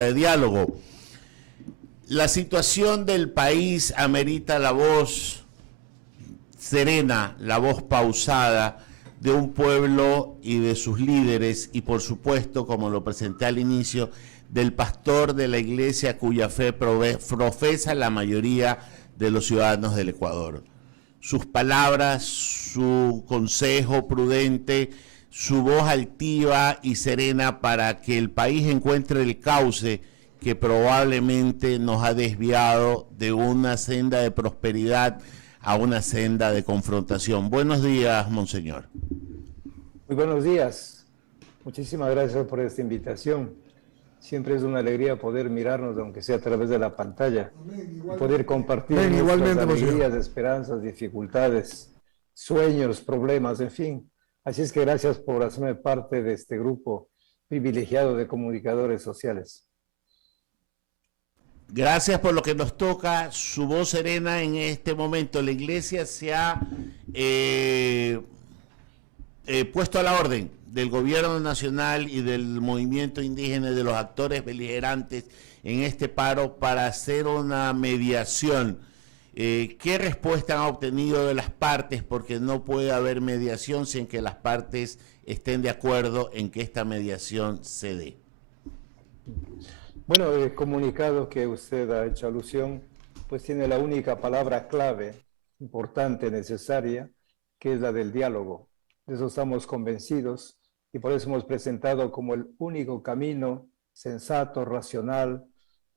de diálogo. La situación del país amerita la voz serena, la voz pausada de un pueblo y de sus líderes y por supuesto, como lo presenté al inicio, del pastor de la iglesia cuya fe profesa la mayoría de los ciudadanos del Ecuador. Sus palabras, su consejo prudente, su voz altiva y serena para que el país encuentre el cauce que probablemente nos ha desviado de una senda de prosperidad a una senda de confrontación. Buenos días, monseñor. Muy buenos días. Muchísimas gracias por esta invitación. Siempre es una alegría poder mirarnos, aunque sea a través de la pantalla, poder compartir nuestras alegrías, esperanzas, dificultades, sueños, problemas, en fin. Así es que gracias por hacerme parte de este grupo privilegiado de comunicadores sociales. Gracias por lo que nos toca, su voz serena en este momento. La iglesia se ha puesto a la orden del gobierno nacional y del movimiento indígena y de los actores beligerantes en este paro para hacer una mediación. ¿Qué respuesta han obtenido de las partes? Porque no puede haber mediación sin que las partes estén de acuerdo en que esta mediación se dé. Bueno, el comunicado que usted ha hecho alusión, pues tiene la única palabra clave, importante, necesaria, que es la del diálogo. De eso estamos convencidos y por eso hemos presentado como el único camino sensato, racional,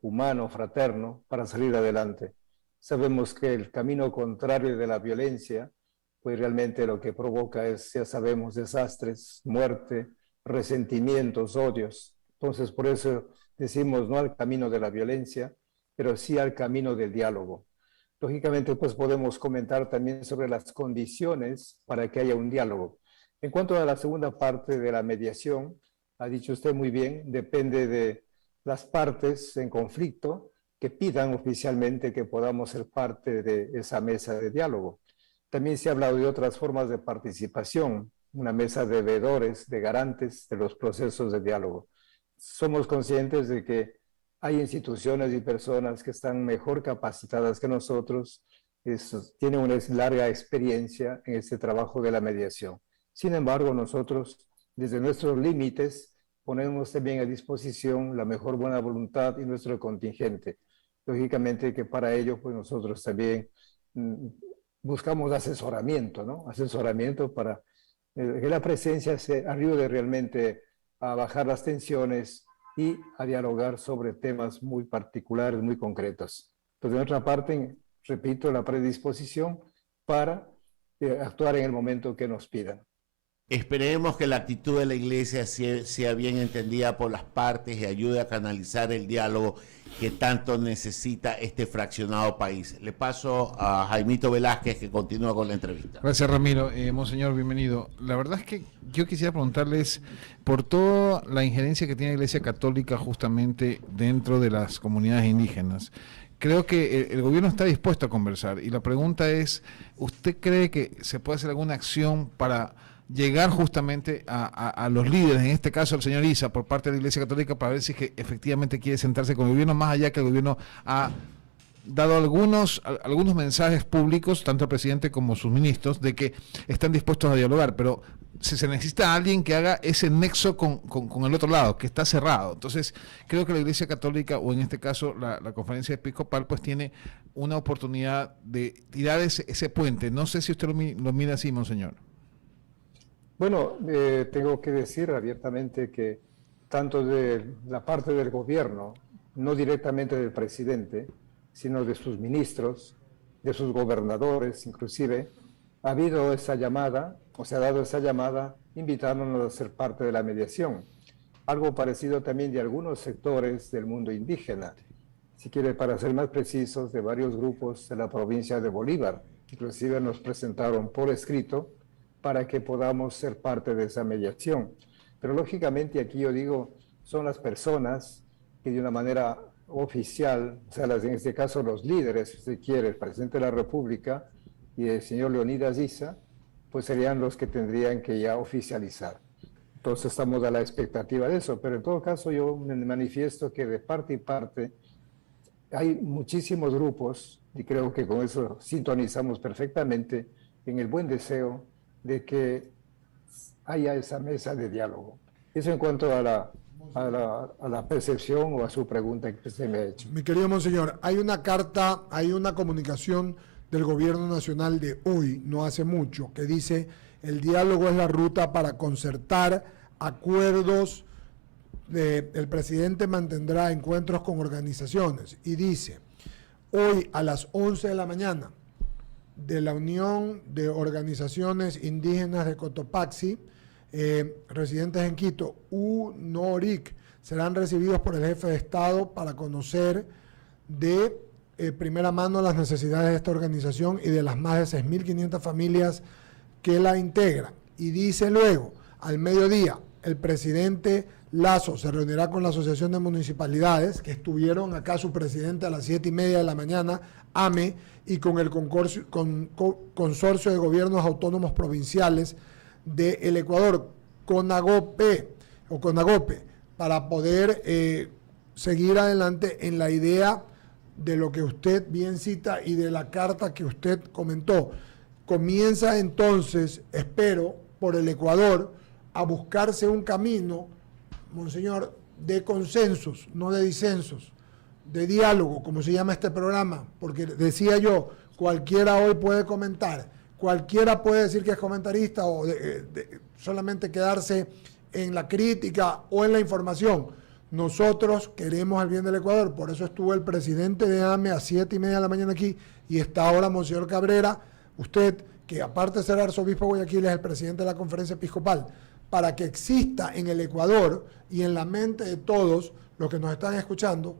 humano, fraterno, para salir adelante. Sabemos que el camino contrario de la violencia, pues realmente lo que provoca es, ya sabemos, desastres, muerte, resentimientos, odios. Entonces, por eso decimos no al camino de la violencia, pero sí al camino del diálogo. Lógicamente, pues podemos comentar también sobre las condiciones para que haya un diálogo. En cuanto a la segunda parte de la mediación, ha dicho usted muy bien, depende de las partes en conflicto que pidan oficialmente que podamos ser parte de esa mesa de diálogo. También se ha hablado de otras formas de participación, una mesa de veedores, de garantes de los procesos de diálogo. Somos conscientes de que hay instituciones y personas que están mejor capacitadas que nosotros, tienen una larga experiencia en este trabajo de la mediación. Sin embargo, nosotros, desde nuestros límites, ponemos también a disposición la mejor buena voluntad y nuestro contingente. Lógicamente que para ello, pues nosotros también buscamos asesoramiento, ¿no? Asesoramiento para que la presencia se ayude realmente a bajar las tensiones y a dialogar sobre temas muy particulares, muy concretos. Entonces, de otra parte, repito, la predisposición para actuar en el momento que nos pidan. Esperemos que la actitud de la iglesia sea bien entendida por las partes y ayude a canalizar el diálogo que tanto necesita este fraccionado país. Le paso a Jaimito Velázquez, que continúa con la entrevista. Gracias, Ramiro. Monseñor, bienvenido. La verdad es que yo quisiera preguntarles por toda la injerencia que tiene la Iglesia Católica justamente dentro de las comunidades indígenas. Creo que el gobierno está dispuesto a conversar y la pregunta es, ¿usted cree que se puede hacer alguna acción para llegar justamente a los líderes, en este caso el señor Issa, por parte de la Iglesia Católica, para ver si es que efectivamente quiere sentarse con el gobierno, más allá que el gobierno ha dado algunos mensajes públicos, tanto el presidente como sus ministros, de que están dispuestos a dialogar, pero se necesita alguien que haga ese nexo con el otro lado, que está cerrado. Entonces, creo que la Iglesia Católica, o en este caso la Conferencia Episcopal, pues tiene una oportunidad de tirar ese puente. No sé si usted lo mira así, monseñor. Bueno, tengo que decir abiertamente que tanto de la parte del gobierno, no directamente del presidente, sino de sus ministros, de sus gobernadores inclusive, ha habido esa llamada, o se ha dado esa llamada, invitándonos a ser parte de la mediación. Algo parecido también de algunos sectores del mundo indígena, si quiere, para ser más precisos, de varios grupos de la provincia de Bolívar. Inclusive nos presentaron por escrito para que podamos ser parte de esa mediación. Pero lógicamente aquí yo digo, son las personas que de una manera oficial, o sea, en este caso los líderes, si usted quiere, el presidente de la República y el señor Leonidas Issa, pues serían los que tendrían que ya oficializar. Entonces estamos a la expectativa de eso, pero en todo caso yo me manifiesto que de parte y parte hay muchísimos grupos, y creo que con eso sintonizamos perfectamente en el buen deseo de que haya esa mesa de diálogo. Eso en cuanto a la percepción o a su pregunta que usted me ha hecho. Mi querido monseñor, hay una carta, hay una comunicación del gobierno nacional de hoy, no hace mucho, que dice: el diálogo es la ruta para concertar acuerdos. El presidente mantendrá encuentros con organizaciones y dice: hoy a las 11 de la mañana de la Unión de Organizaciones Indígenas de Cotopaxi, residentes en Quito, UNORIC, serán recibidos por el jefe de Estado para conocer de primera mano las necesidades de esta organización y de las más de 6.500 familias que la integran. Y dice luego, al mediodía, el presidente Lasso se reunirá con la Asociación de Municipalidades, que estuvieron acá su presidente a las 7:30 de la mañana, AME, y con el Consorcio de Gobiernos Autónomos Provinciales del Ecuador, CONAGOPE, para poder seguir adelante en la idea de lo que usted bien cita y de la carta que usted comentó. Comienza entonces, espero, por el Ecuador, a buscarse un camino, monseñor, de consensos, no de disensos, de diálogo, como se llama este programa, porque decía yo, cualquiera hoy puede comentar, cualquiera puede decir que es comentarista o solamente quedarse en la crítica o en la información. Nosotros queremos el bien del Ecuador, por eso estuvo el presidente de AME a 7:30 de la mañana aquí, y está ahora monseñor Cabrera, usted, que aparte de ser arzobispo de Guayaquil, es el presidente de la conferencia episcopal, para que exista en el Ecuador y en la mente de todos los que nos están escuchando,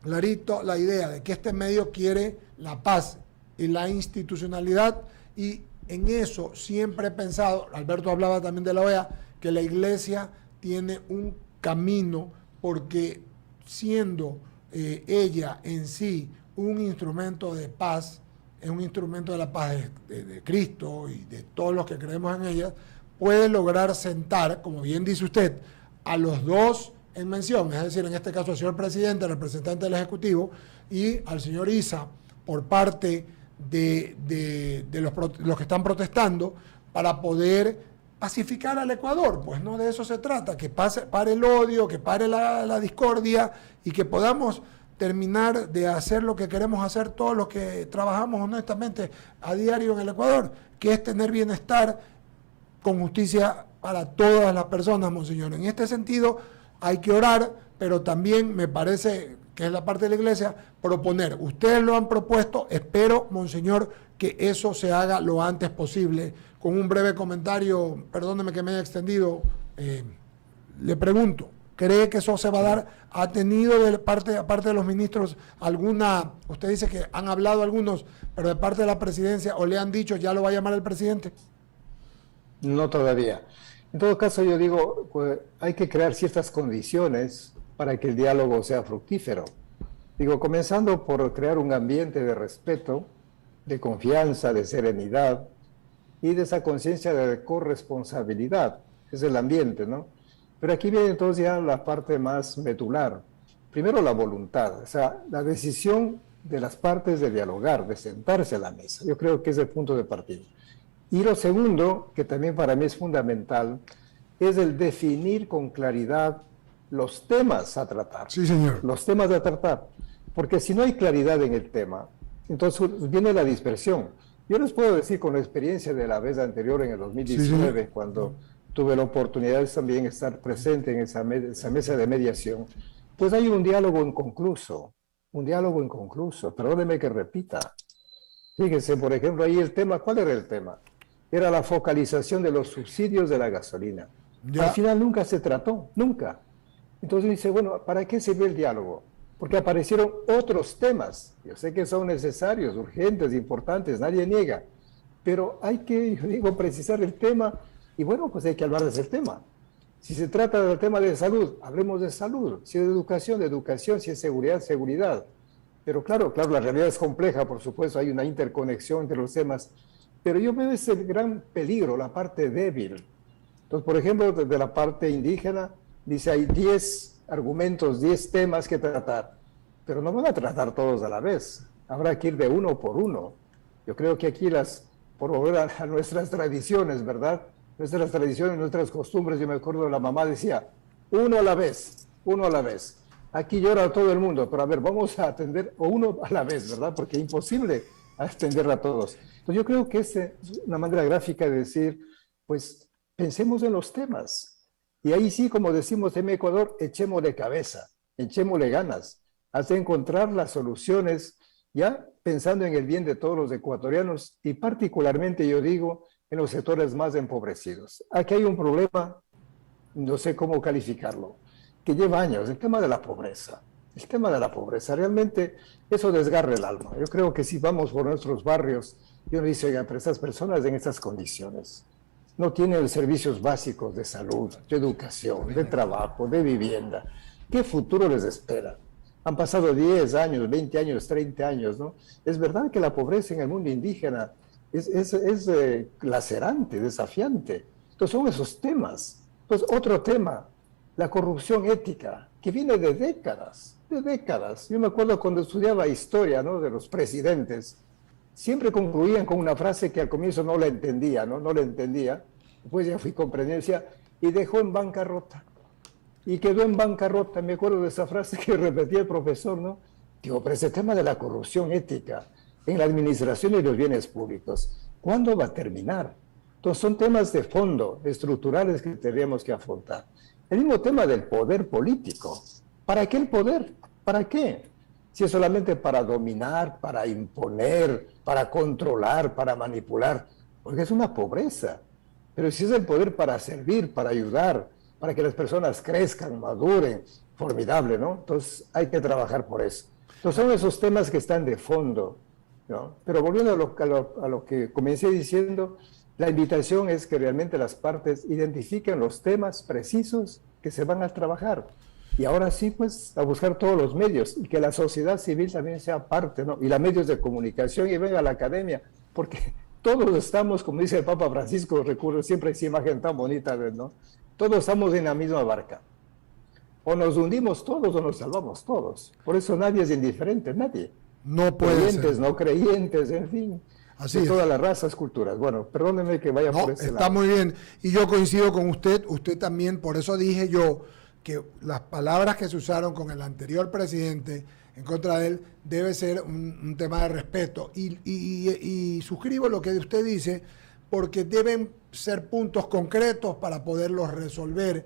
clarito la idea de que este medio quiere la paz y la institucionalidad, y en eso siempre he pensado, Alberto hablaba también de la OEA, que la Iglesia tiene un camino, porque siendo ella en sí un instrumento de paz, es un instrumento de la paz de Cristo y de todos los que creemos en ella, puede lograr sentar, como bien dice usted, a los dos en mención, es decir, en este caso al señor presidente, al representante del Ejecutivo, y al señor Issa, por parte de los que están protestando, para poder pacificar al Ecuador. Pues no de eso se trata, que pare el odio, que pare la discordia, y que podamos terminar de hacer lo que queremos hacer todos los que trabajamos honestamente a diario en el Ecuador, que es tener bienestar con justicia para todas las personas, monseñor. En este sentido hay que orar, pero también me parece que es la parte de la Iglesia proponer. Ustedes lo han propuesto, espero, monseñor, que eso se haga lo antes posible. Con un breve comentario, perdóneme que me haya extendido, le pregunto, ¿cree que eso se va a dar? ¿Ha tenido aparte de los ministros alguna, usted dice que han hablado algunos, pero de parte de la presidencia, o le han dicho, ya lo va a llamar el presidente? No todavía. En todo caso, yo digo, pues, hay que crear ciertas condiciones para que el diálogo sea fructífero. Digo, comenzando por crear un ambiente de respeto, de confianza, de serenidad y de esa conciencia de corresponsabilidad. Es el ambiente, ¿no? Pero aquí viene entonces ya la parte más medular. Primero la voluntad, o sea, la decisión de las partes de dialogar, de sentarse a la mesa. Yo creo que es el punto de partida. Y lo segundo, que también para mí es fundamental, es el definir con claridad los temas a tratar. Sí, señor. Los temas a tratar. Porque si no hay claridad en el tema, entonces viene la dispersión. Yo les puedo decir con la experiencia de la vez anterior, en el 2019, sí, cuando tuve la oportunidad de también estar presente en esa mesa de mediación, pues hay un diálogo inconcluso, perdóneme que repita. Fíjense, por ejemplo, ahí el tema, ¿cuál era el tema? Era la focalización de los subsidios de la gasolina. Al final nunca se trató, nunca. Entonces dice, bueno, ¿para qué sirve el diálogo? Porque aparecieron otros temas. Yo sé que son necesarios, urgentes, importantes, nadie niega. Pero hay que, yo digo, precisar el tema, y bueno, pues hay que hablar de ese tema. Si se trata del tema de salud, hablemos de salud. Si es de educación, si es seguridad, seguridad. Pero claro, la realidad es compleja, por supuesto, hay una interconexión entre los temas. Pero yo veo ese gran peligro, la parte débil, Entonces, por ejemplo, desde la parte indígena, dice hay 10 argumentos, 10 temas que tratar, pero no van a tratar todos a la vez. Habrá que ir de uno por uno. Yo creo que aquí por volver a nuestras tradiciones, ¿verdad? Nuestras tradiciones, nuestras costumbres, yo me acuerdo, la mamá decía, uno a la vez, uno a la vez. Aquí llora todo el mundo, pero a ver, vamos a atender uno a la vez, ¿verdad? Porque es imposible atender a todos. Entonces yo creo que es una manera gráfica de decir, pues pensemos en los temas. Y ahí sí, como decimos en Ecuador, echémosle cabeza, echémosle ganas, hasta encontrar las soluciones, ya pensando en el bien de todos los ecuatorianos y particularmente, yo digo, en los sectores más empobrecidos. Aquí hay un problema, no sé cómo calificarlo, que lleva años, el tema de la pobreza. El tema de la pobreza, realmente eso desgarra el alma. Yo creo que si vamos por nuestros barrios y uno dice, oiga, pero estas personas en estas condiciones no tienen servicios básicos de salud, de educación, de trabajo, de vivienda. ¿Qué futuro les espera? Han pasado 10 años, 20 años, 30 años, ¿no? Es verdad que la pobreza en el mundo indígena es lacerante, desafiante. Entonces son esos temas. Entonces otro tema, la corrupción ética, que viene de décadas, de décadas. Yo me acuerdo cuando estudiaba historia, ¿no?, de los presidentes, siempre concluían con una frase que al comienzo no la entendía, ¿no? No la entendía. Después ya fui comprendiendo, decía, y dejó en bancarrota. Y quedó en bancarrota. Me acuerdo de esa frase que repetía el profesor, ¿no? Digo, pero ese tema de la corrupción ética en la administración y los bienes públicos, ¿cuándo va a terminar? Entonces son temas de fondo, estructurales que tendríamos que afrontar. El mismo tema del poder político. ¿Para qué el poder? ¿Para qué? Si es solamente para dominar, para imponer, para controlar, para manipular, porque es una pobreza. Pero si es el poder para servir, para ayudar, para que las personas crezcan, maduren, formidable, ¿no? Entonces hay que trabajar por eso. Entonces son esos temas que están de fondo, ¿no? Pero volviendo a lo que comencé diciendo, la invitación es que realmente las partes identifiquen los temas precisos que se van a trabajar. Y ahora sí, pues, a buscar todos los medios y que la sociedad civil también sea parte, ¿no? Y los medios de comunicación y venga a la academia, porque todos estamos, como dice el Papa Francisco, recuerdo siempre esa imagen tan bonita, ¿no? Todos estamos en la misma barca. O nos hundimos todos o nos salvamos todos. Por eso nadie es indiferente, nadie. No puede creyentes, ser. no creyentes, en fin. Así de es. todas las razas, culturas. Bueno, perdóneme que vaya por ese lado. Está muy bien. Y yo coincido con usted también, por eso dije yo que las palabras que se usaron con el anterior presidente en contra de él debe ser un tema de respeto. Y suscribo lo que usted dice, porque deben ser puntos concretos para poderlos resolver,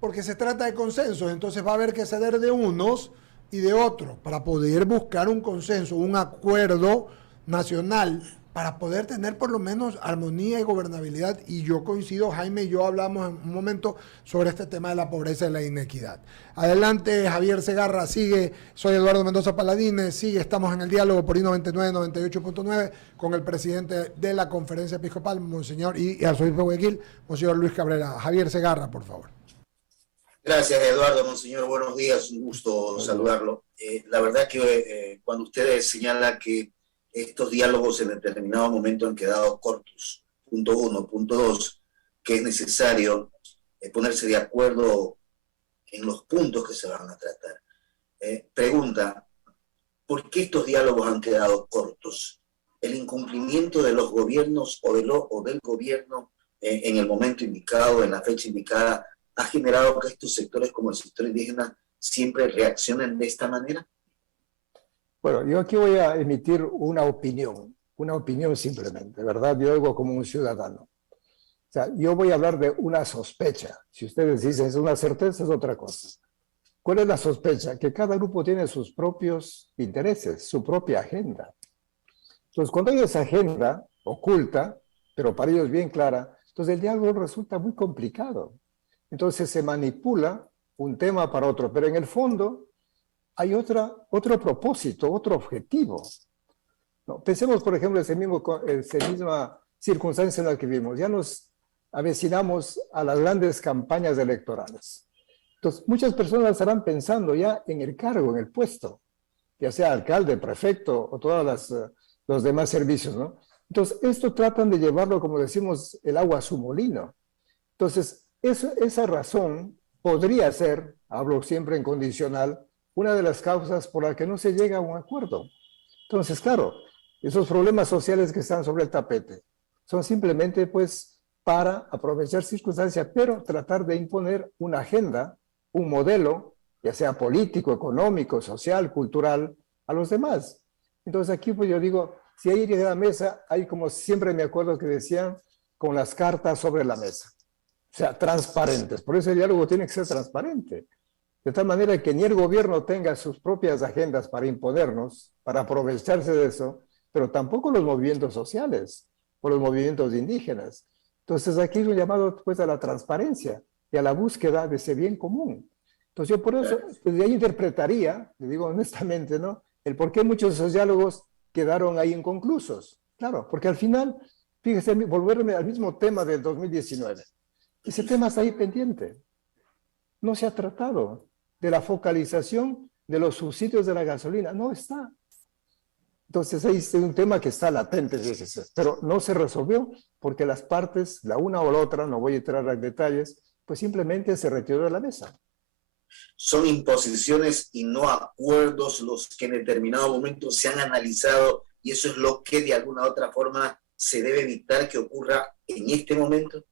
porque se trata de consensos, entonces va a haber que ceder de unos y de otros para poder buscar un consenso, un acuerdo nacional, para poder tener por lo menos armonía y gobernabilidad. Y yo coincido, Jaime y yo hablamos en un momento sobre este tema de la pobreza y la inequidad. Adelante, Javier Segarra, sigue, soy Eduardo Mendoza Paladines, sigue, estamos en el diálogo por I-99, 98.9, con el presidente de la Conferencia Episcopal, Monseñor, y arzobispo de Guayaquil, Monseñor Luis Cabrera. Javier Segarra, por favor. Gracias, Eduardo. Monseñor, buenos días, un gusto saludarlo. La verdad que cuando ustedes señalan que estos diálogos en determinado momento han quedado cortos, punto uno. Punto dos, que es necesario ponerse de acuerdo en los puntos que se van a tratar. Pregunta, ¿por qué estos diálogos han quedado cortos? ¿El incumplimiento de los gobiernos o del gobierno en el momento indicado, en la fecha indicada, ha generado que estos sectores como el sector indígena siempre reaccionen de esta manera? Bueno, yo aquí voy a emitir una opinión simplemente, ¿verdad? Yo digo como un ciudadano. O sea, yo voy a hablar de una sospecha. Si ustedes dicen es una certeza, es otra cosa. ¿Cuál es la sospecha? Que cada grupo tiene sus propios intereses, su propia agenda. Entonces, cuando hay esa agenda oculta, pero para ellos bien clara, entonces el diálogo resulta muy complicado. Entonces se manipula un tema para otro, pero en el fondo hay otro propósito, otro objetivo. ¿No? Pensemos, por ejemplo, esa misma circunstancia en la que vivimos. Ya nos avecinamos a las grandes campañas electorales. Entonces, muchas personas estarán pensando ya en el cargo, en el puesto, ya sea alcalde, prefecto o todos los demás servicios, ¿no? Entonces, esto tratan de llevarlo, como decimos, el agua a su molino. Entonces, esa razón podría ser, hablo siempre en condicional, una de las causas por las que no se llega a un acuerdo. Entonces, claro, esos problemas sociales que están sobre el tapete son simplemente pues para aprovechar circunstancias, pero tratar de imponer una agenda, un modelo, ya sea político, económico, social, cultural, a los demás. Entonces aquí pues yo digo, si hay ir a la mesa, hay como siempre me acuerdo que decían, con las cartas sobre la mesa. O sea, transparentes. Por eso el diálogo tiene que ser transparente. De tal manera que ni el gobierno tenga sus propias agendas para imponernos, para aprovecharse de eso, pero tampoco los movimientos sociales o los movimientos indígenas. Entonces aquí es un llamado pues a la transparencia y a la búsqueda de ese bien común. Entonces yo por eso, desde ahí interpretaría, le digo honestamente, ¿no? El por qué muchos de esos diálogos quedaron ahí inconclusos. Claro, porque al final, fíjese, volverme al mismo tema del 2019. Ese tema está ahí pendiente. No se ha tratado de la focalización de los subsidios de la gasolina. No está. Entonces ahí es un tema que está latente, fíjese, pero no se resolvió porque las partes, la una o la otra, no voy a entrar en detalles, pues simplemente se retiró de la mesa. Son imposiciones y no acuerdos los que en determinado momento se han analizado, y eso es lo que de alguna u otra forma se debe evitar que ocurra en este momento.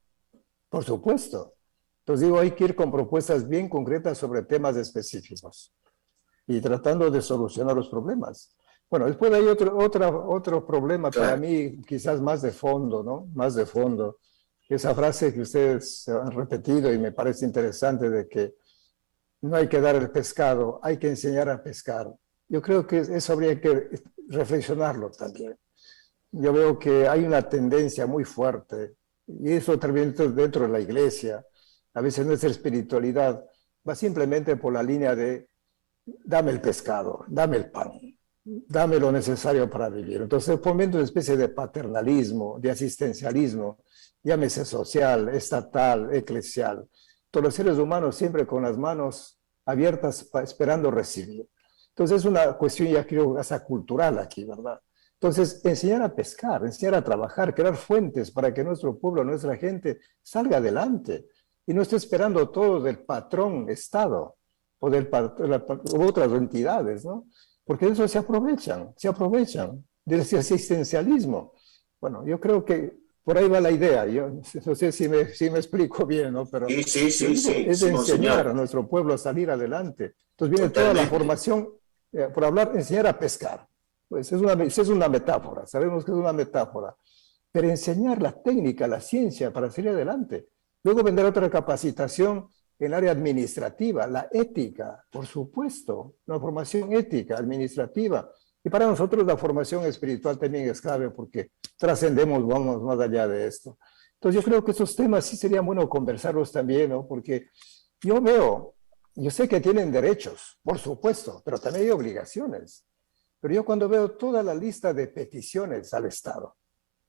Por supuesto. Entonces digo, hay que ir con propuestas bien concretas sobre temas específicos y tratando de solucionar los problemas. Bueno, después hay otro problema para mí, quizás más de fondo, ¿no? Más de fondo. Esa frase que ustedes han repetido y me parece interesante de que no hay que dar el pescado, hay que enseñar a pescar. Yo creo que eso habría que reflexionarlo también. Yo veo que hay una tendencia muy fuerte, y eso también dentro de la iglesia, a veces nuestra espiritualidad va simplemente por la línea de dame el pescado, dame el pan, dame lo necesario para vivir. Entonces fomenta una especie de paternalismo, de asistencialismo, llámese social, estatal, eclesial. Todos los seres humanos siempre con las manos abiertas esperando recibir. Entonces es una cuestión ya creo hasta cultural aquí, ¿verdad? Entonces enseñar a pescar, enseñar a trabajar, crear fuentes para que nuestro pueblo, nuestra gente salga adelante y no esté esperando todo del patrón Estado o de otras entidades, ¿no? Porque de eso se aprovechan de ese asistencialismo. Bueno, yo creo que por ahí va la idea. Yo no sé si me explico bien, ¿no? Pero sí, es de enseñar a nuestro pueblo a salir adelante. Entonces viene toda la formación, por hablar, enseñar a pescar. Pues es una metáfora, sabemos que es una metáfora. Pero enseñar la técnica, la ciencia para salir adelante. Luego vendrá otra capacitación en el área administrativa, la ética, por supuesto, una formación ética, administrativa. Y para nosotros la formación espiritual también es clave porque trascendemos, vamos más allá de esto. Entonces yo creo que esos temas sí sería bueno conversarlos también, ¿no? Porque yo sé que tienen derechos, por supuesto, pero también hay obligaciones. Pero yo cuando veo toda la lista de peticiones al Estado,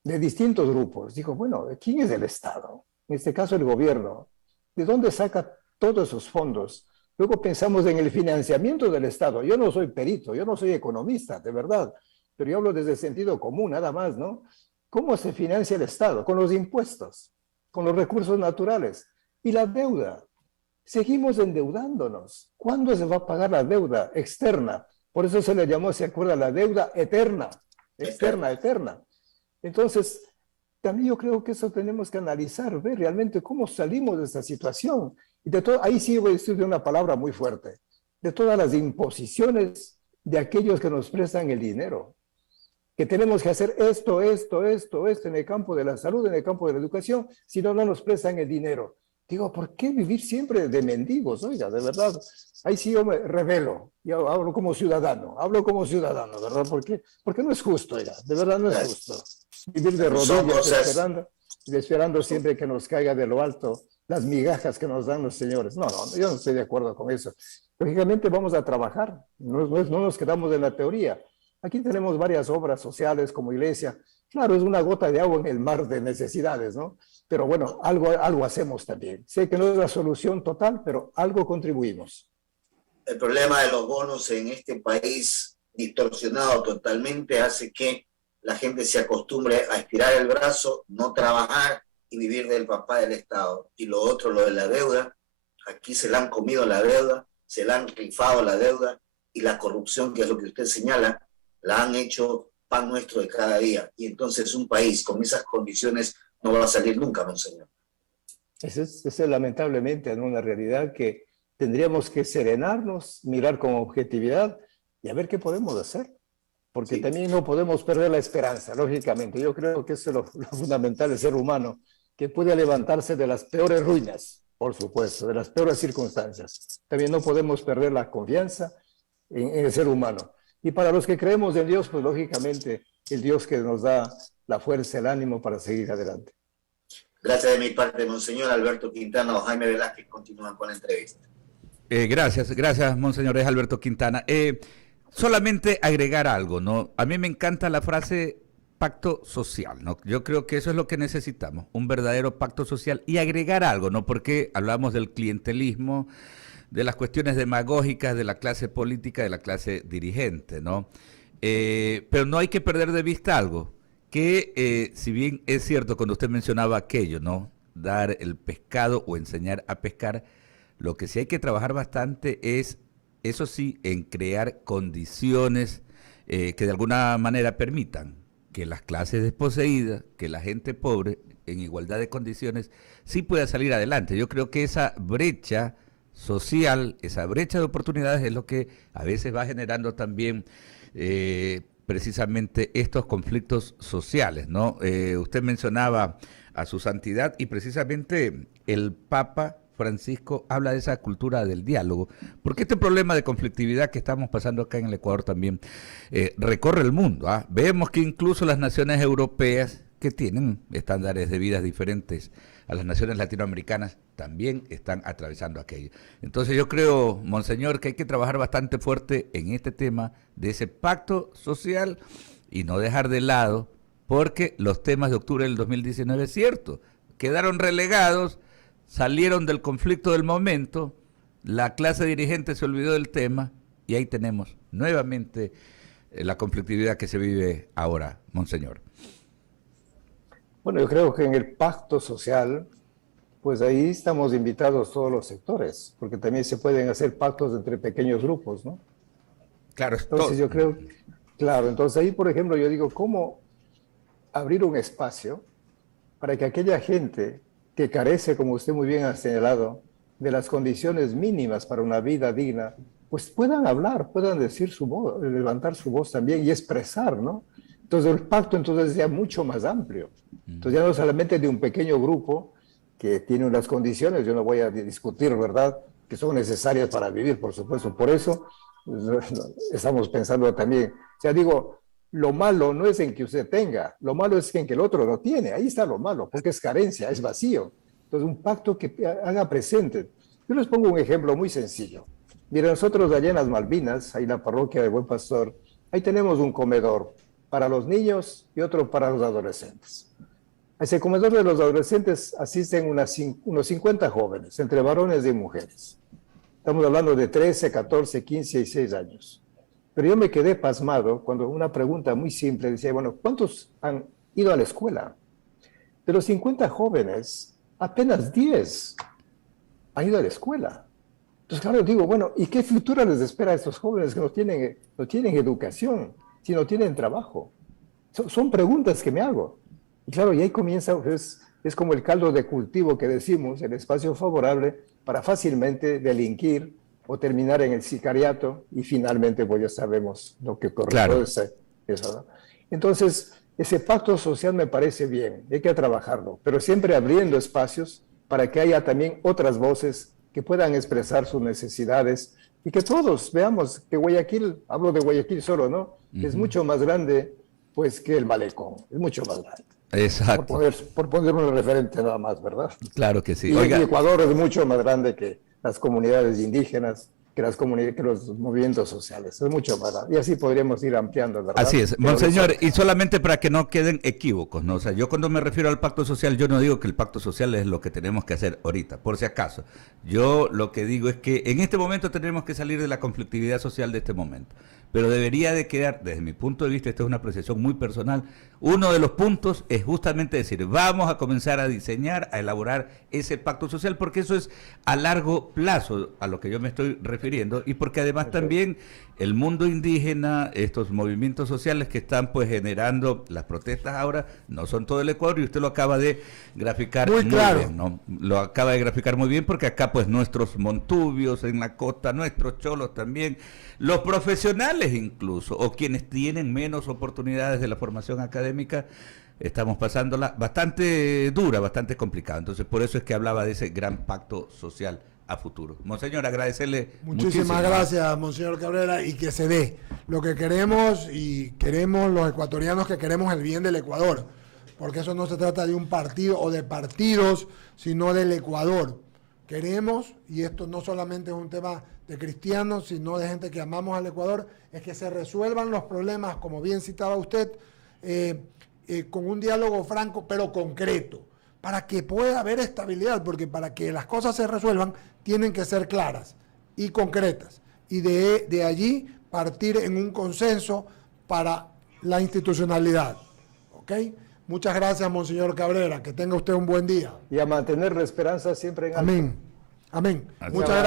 de distintos grupos, digo, bueno, ¿quién es el Estado? En este caso el gobierno. ¿De dónde saca todos esos fondos? Luego pensamos en el financiamiento del Estado. Yo no soy perito, yo no soy economista, de verdad, pero yo hablo desde el sentido común, nada más, ¿no? ¿Cómo se financia el Estado? Con los impuestos, con los recursos naturales y la deuda. Seguimos endeudándonos. ¿Cuándo se va a pagar la deuda externa? Por eso se le llamó, ¿se acuerda? La deuda eterna, eterna. Entonces, también yo creo que eso tenemos que analizar, ver realmente cómo salimos de esta situación. Y de todo, ahí sí voy a decir una palabra muy fuerte, de todas las imposiciones de aquellos que nos prestan el dinero, que tenemos que hacer esto en el campo de la salud, en el campo de la educación, si no, no nos prestan el dinero. Digo, ¿por qué vivir siempre de mendigos? Oiga, de verdad, ahí sí yo me revelo, yo hablo como ciudadano, ¿verdad? Porque no es justo, oiga, de verdad no es justo. Vivir de rodillas esperando siempre que nos caiga de lo alto las migajas que nos dan los señores. No, yo no estoy de acuerdo con eso. Lógicamente vamos a trabajar, no nos quedamos en la teoría. Aquí tenemos varias obras sociales como iglesia. Claro, es una gota de agua en el mar de necesidades, ¿no? Pero bueno, algo hacemos también. Sé que no es la solución total, pero algo contribuimos. El problema de los bonos en este país distorsionado totalmente hace que la gente se acostumbre a estirar el brazo, no trabajar y vivir del papá del Estado. Y lo otro, lo de la deuda, aquí se la han comido la deuda, se la han rifado la deuda, y la corrupción, que es lo que usted señala, la han hecho pan nuestro de cada día. Y entonces un país con esas condiciones no va a salir nunca, monseñor. Esa es lamentablemente una realidad que tendríamos que serenarnos, mirar con objetividad y a ver qué podemos hacer. Porque Sí. también no podemos perder la esperanza, lógicamente. Yo creo que eso es lo fundamental del ser humano, que puede levantarse de las peores ruinas, por supuesto, de las peores circunstancias. También no podemos perder la confianza en el ser humano. Y para los que creemos en Dios, pues lógicamente el Dios que nos da la fuerza, el ánimo para seguir adelante. Gracias de mi parte, monseñor. Alberto Quintana o Jaime Velázquez continúan con la entrevista. Gracias, monseñor. Es Alberto Quintana. Solamente agregar algo, ¿no? A mí me encanta la frase pacto social, ¿no? Yo creo que eso es lo que necesitamos, un verdadero pacto social y agregar algo, ¿no? Porque hablamos del clientelismo, de las cuestiones demagógicas de la clase política, de la clase dirigente, ¿no? Pero no hay que perder de vista algo, que si bien es cierto cuando usted mencionaba aquello, ¿no? Dar el pescado o enseñar a pescar, lo que sí hay que trabajar bastante es, eso sí, en crear condiciones que de alguna manera permitan que las clases desposeídas, que la gente pobre, en igualdad de condiciones, sí pueda salir adelante. Yo creo que esa brecha social, esa brecha de oportunidades es lo que a veces va generando también precisamente estos conflictos sociales, ¿no? Usted mencionaba a su santidad y precisamente el Papa Francisco habla de esa cultura del diálogo, porque este problema de conflictividad que estamos pasando acá en el Ecuador también recorre el mundo. Vemos que incluso las naciones europeas, que tienen estándares de vida diferentes a las naciones latinoamericanas, también están atravesando aquello. Entonces yo creo, monseñor, que hay que trabajar bastante fuerte en este tema de ese pacto social y no dejar de lado, porque los temas de octubre del 2019 es cierto, quedaron relegados, salieron del conflicto del momento, la clase dirigente se olvidó del tema y ahí tenemos nuevamente la conflictividad que se vive ahora, monseñor. Bueno, yo creo que en el pacto social, pues ahí estamos invitados todos los sectores, porque también se pueden hacer pactos entre pequeños grupos, ¿no? Claro, Entonces yo creo, claro, entonces ahí, por ejemplo, yo digo, ¿cómo abrir un espacio para que aquella gente que carece, como usted muy bien ha señalado, de las condiciones mínimas para una vida digna, pues puedan hablar, puedan decir su voz, levantar su voz también y expresar, ¿no? Entonces el pacto entonces ya mucho más amplio. Entonces ya no solamente de un pequeño grupo que tiene unas condiciones, yo no voy a discutir, ¿verdad?, que son necesarias para vivir, por supuesto. Por eso estamos pensando también, o sea, digo, lo malo no es en que usted tenga, lo malo es en que el otro no tiene, ahí está lo malo, porque es carencia, es vacío. Entonces un pacto que haga presente. Yo les pongo un ejemplo muy sencillo. Mira, nosotros allá en las Malvinas, ahí en la parroquia de Buen Pastor, ahí tenemos un comedor para los niños y otro para los adolescentes. A ese comedor de los adolescentes asisten unos 50 jóvenes, entre varones y mujeres. Estamos hablando de 13, 14, 15 y 6 años. Pero yo me quedé pasmado cuando una pregunta muy simple decía, bueno, ¿cuántos han ido a la escuela? De los 50 jóvenes, apenas 10 han ido a la escuela. Entonces, claro, digo, bueno, ¿y qué futuro les espera a estos jóvenes que no tienen educación, si no tienen trabajo? Son preguntas que me hago. Y claro, y ahí comienza, es como el caldo de cultivo que decimos, el espacio favorable para fácilmente delinquir o terminar en el sicariato y finalmente, pues ya sabemos lo que corresponde a eso, ¿no? Entonces, ese pacto social me parece bien, hay que trabajarlo, pero siempre abriendo espacios para que haya también otras voces que puedan expresar sus necesidades y que todos veamos que Guayaquil, hablo de Guayaquil solo, ¿no? Que es mucho más grande, pues, que el Malecón, es mucho más grande. Exacto. Por poner un referente nada más, ¿verdad? Claro que sí. Y Ecuador es mucho más grande que las comunidades indígenas, que los movimientos sociales. Es mucho más grande. Y así podríamos ir ampliando, ¿verdad? Así es. Monseñor, y solamente para que no queden equívocos, ¿no? O sea, yo cuando me refiero al pacto social, yo no digo que el pacto social es lo que tenemos que hacer ahorita, por si acaso. Yo lo que digo es que en este momento tenemos que salir de la conflictividad social de este momento. pero debería de quedar, desde mi punto de vista, esta es una apreciación muy personal, uno de los puntos es justamente decir, vamos a comenzar a diseñar, a elaborar ese pacto social, porque eso es a largo plazo a lo que yo me estoy refiriendo, y porque además también el mundo indígena, estos movimientos sociales que están pues generando las protestas ahora, no son todo el Ecuador, y usted lo acaba de graficar muy claro bien, ¿no? Lo acaba de graficar muy bien, porque acá pues nuestros montubios en la costa, nuestros cholos también, los profesionales incluso, o quienes tienen menos oportunidades de la formación académica, estamos pasándola bastante dura, bastante complicada. Entonces, por eso es que hablaba de ese gran pacto social a futuro. Monseñor, agradecerle muchísimas gracias, Monseñor Cabrera, y que se dé lo que queremos, y queremos los ecuatorianos que queremos el bien del Ecuador, porque eso no se trata de un partido o de partidos, sino del Ecuador. Queremos, y esto no solamente es un tema de cristianos, sino de gente que amamos al Ecuador, es que se resuelvan los problemas, como bien citaba usted, con un diálogo franco, pero concreto, para que pueda haber estabilidad, porque para que las cosas se resuelvan, tienen que ser claras y concretas, y de allí partir en un consenso para la institucionalidad. ¿Ok? Muchas gracias, Monseñor Cabrera, que tenga usted un buen día. Y a mantener la esperanza siempre en alto. Amén. Amén. Así Muchas gracias.